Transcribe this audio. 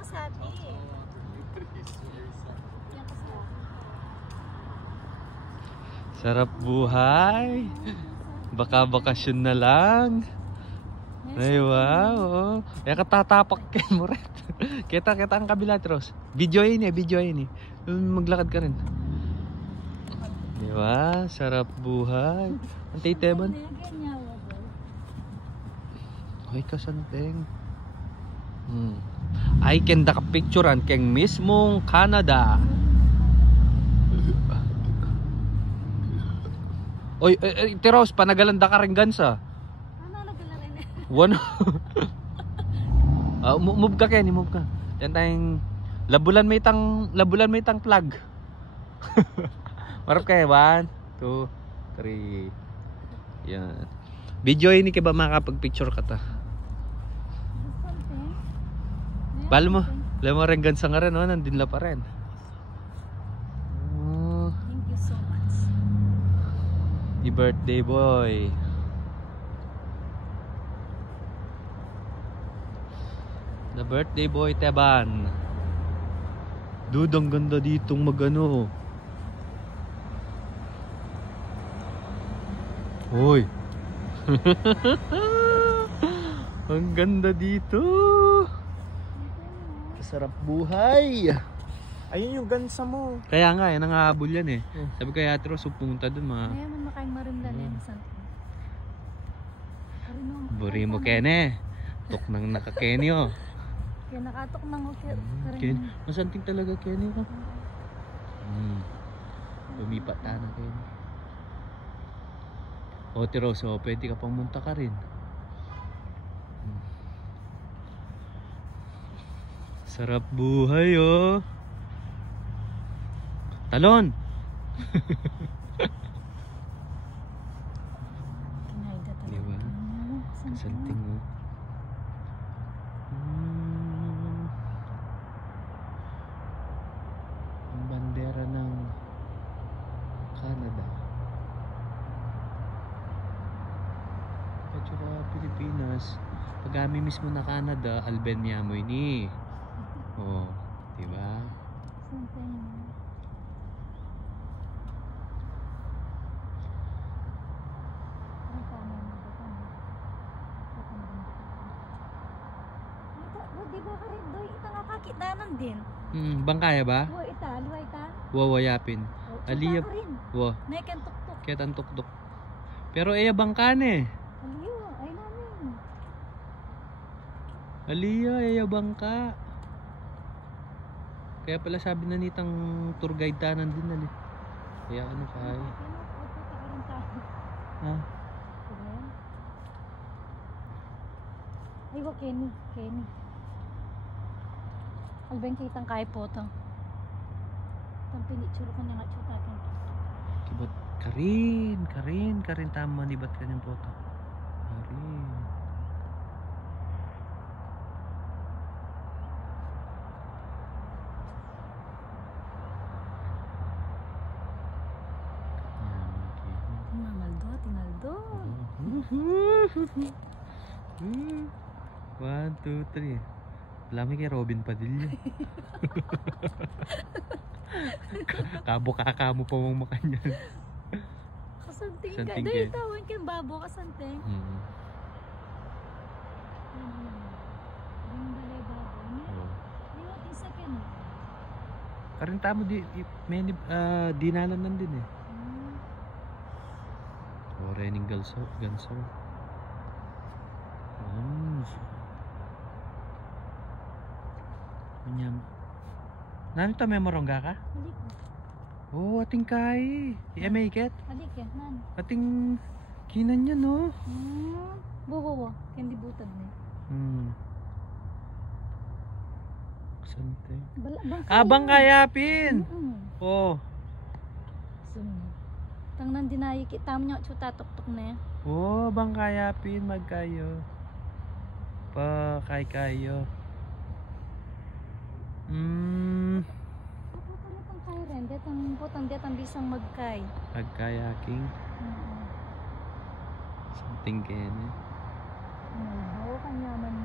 kasabi. Yan kasabi. Sarap buhay. Baka bakasyon na lang. Ay, wow. Oh. Eh, katatapak kayo mo rin. Kita ang kabila, Tros. Video ini. Maglakad ka rin. Diba? Sarap buhay. Ang titeban. Ay, kasanteng. Ay, kenda ka picturean keng mismong Canada. Oy, Tros, panagalanda ka rin gansa. One. Move ka Kenny, move ka. Yan tayong labulan may tang plug. Marap kayo, 1, 2, 3. Yan. Video ini kaya ba makapag-picture ka ta? Balo mo rin gansa nga rin, no? Nandun la pa rin. Thank you so much. Happy birthday, boy. The birthday boy, Teban. Dude, ang ganda ditong magano. Hoy. Ang ganda dito. Sarap buhay. Ayun yung gansa mo. Kaya nga, yan ang hahabol yan eh. Sabi ko, Atro, so pumunta dun mga... Ngayon man makaing marimlan yan. Buri mo, Kene. Tok nang naka-Kenyo. Kaya nakatok ng Ken, masanting talaga Kenny ko. Lumipat na Kenny. O Tiroso, pwede ka pang munta ka rin. Sarap buhay oh. Talon. Diba? Kasanting oh. Bandera ng Canada at saka Pilipinas. Pag kami mismo na Canada, Albania mo ini. Oh, diba? Diba ka rin doy? Ita nga kakitanan din. Bangkaya ba? Wo ita, luwa ita. Wawayapin. Aliyab. Wo. Nay kan tuktok. Kaya tan tuktok. Pero iya bangkan eh. Aliyo, ay namin. Aliya, iya bangka. Kaya pala sabi na nitang tour guide tanan din na. Kaya ano kaya? Ha? Ay, wo Kenny. Albeng kitang kay potang. Tampinitsuro ko na nga chutakin. Kibat Karin tama ni bat kanyang foto. Karin. Tinaldo. 1, 2, 3. Lami kay Robin Padilla. Kabo mo pa mong makanyan. Kasanting ka. Santing Dahil ka. tawin kang babo kasanting. Karin tamo dinalan nandun eh. Rening ganso. Manyam. Nano ta may marongga ka? Halik. Oh, ating kai. I-make it. Halik ya, nan. Ating kinan niya no. Buho. Kendi butad ni. Sante. Bang Abang kayapin. Oh. Tang nan dinayi kita mo nya chuta tok na. Oh, bang kayapin magkayo. Pa kayo. Pang kay ren, detang bisang magkay. Pagkayaking. Something kene. Malbo kanya man